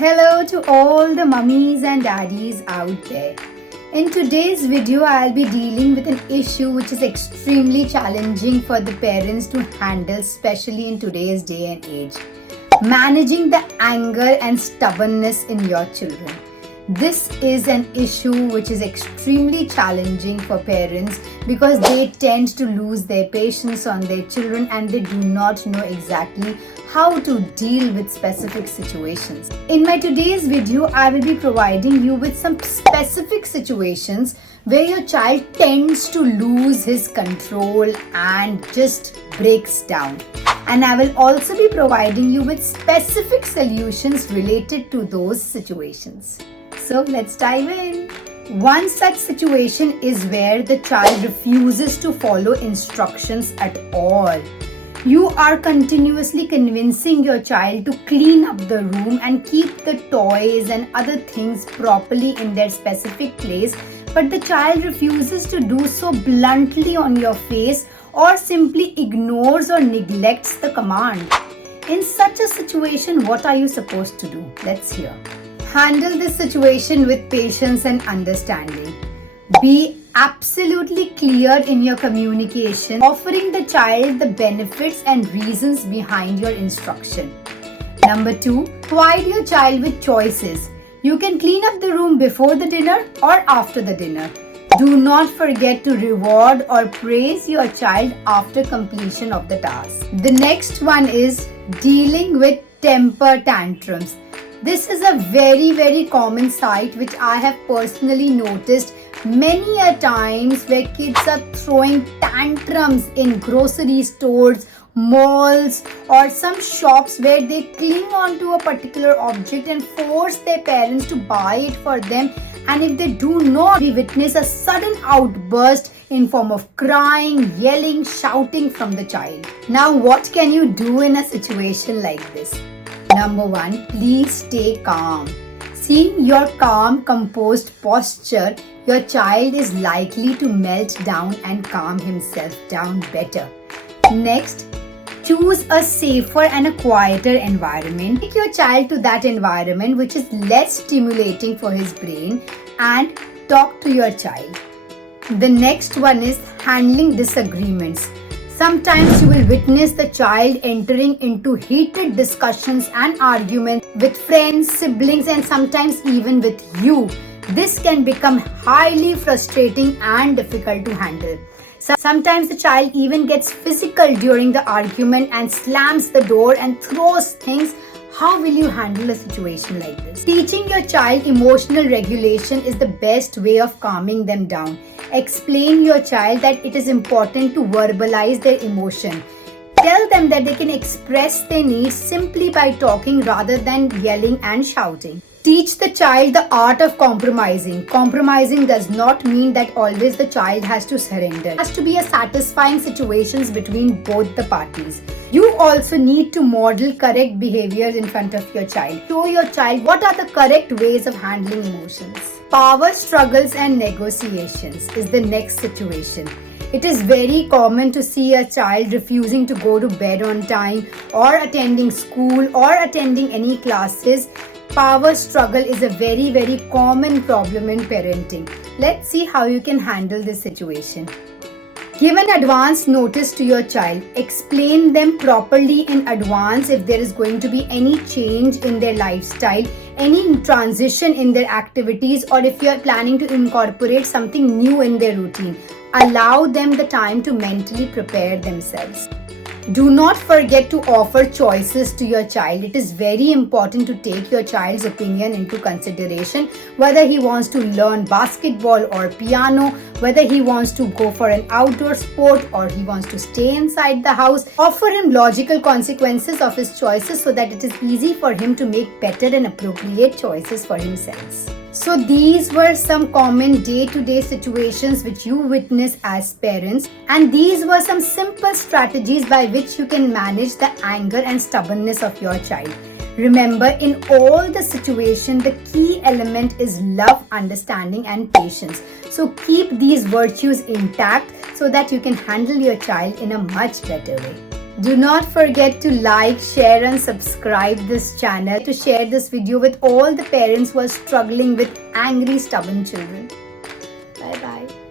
Hello to all the mummies and daddies out there. In today's video, I'll be dealing with an issue which is extremely challenging for the parents to handle, especially in today's day and age. Managing the anger and stubbornness in your children. This is an issue which is extremely challenging for parents because they tend to lose their patience on their children and they do not know exactly how to deal with specific situations. In my today's video, I will be providing you with some specific situations where your child tends to lose his control and just breaks down. And I will also be providing you with specific solutions related to those situations. So let's dive in. One such situation is where the child refuses to follow instructions at all. You are continuously convincing your child to clean up the room and keep the toys and other things properly in their specific place, but the child refuses to do so bluntly on your face or simply ignores or neglects the command. In such a situation, what are you supposed to do? Let's hear. Handle this situation with patience and understanding. Be absolutely clear in your communication, offering the child the benefits and reasons behind your instruction. Number 2, provide your child with choices. You can clean up the room before the dinner or after the dinner. Do not forget to reward or praise your child after completion of the task. The next one is dealing with temper tantrums. This is a very common sight which I have personally noticed many a times where kids are throwing tantrums in grocery stores, malls or some shops where they cling on to a particular object and force their parents to buy it for them, and if they do not, we witness a sudden outburst in form of crying, yelling, shouting from the child. Now what can you do in a situation like this? Number 1, please stay calm. Seeing your calm, composed posture, your child is likely to melt down and calm himself down better. Next, choose a safer and a quieter environment. Take your child to that environment which is less stimulating for his brain and talk to your child. The next one is handling disagreements. Sometimes you will witness the child entering into heated discussions and arguments with friends, siblings, and sometimes even with you. This can become highly frustrating and difficult to handle. Sometimes the child even gets physical during the argument and slams the door and throws things. How will you handle a situation like this? Teaching your child emotional regulation is the best way of calming them down. Explain your child that it is important to verbalize their emotion. Tell them that they can express their needs simply by talking rather than yelling and shouting. Teach the child the art of compromising. Compromising does not mean that always the child has to surrender. It has to be a satisfying situations between both the parties. You also need to model correct behaviors in front of your child. Show your child what are the correct ways of handling emotions. Power struggles and negotiations is the next situation. It is very common to see a child refusing to go to bed on time or attending school or attending any classes. Power struggle is a very common problem in parenting. Let's see how you can handle this situation. Give an advance notice to your child. Explain them properly in advance if there is going to be any change in their lifestyle, any transition in their activities, or if you are planning to incorporate something new in their routine. Allow them the time to mentally prepare themselves. Do not forget to offer choices to your child. It is very important to take your child's opinion into consideration, whether he wants to learn basketball or piano, whether he wants to go for an outdoor sport or he wants to stay inside the house. Offer him logical consequences of his choices so that it is easy for him to make better and appropriate choices for himself. So these were some common day-to-day situations which you witness as parents, and these were some simple strategies by which you can manage the anger and stubbornness of your child. Remember, in all the situations, the key element is love, understanding and patience. So keep these virtues intact so that you can handle your child in a much better way. Do not forget to like, share and subscribe this channel to share this video with all the parents who are struggling with angry, stubborn children. Bye bye.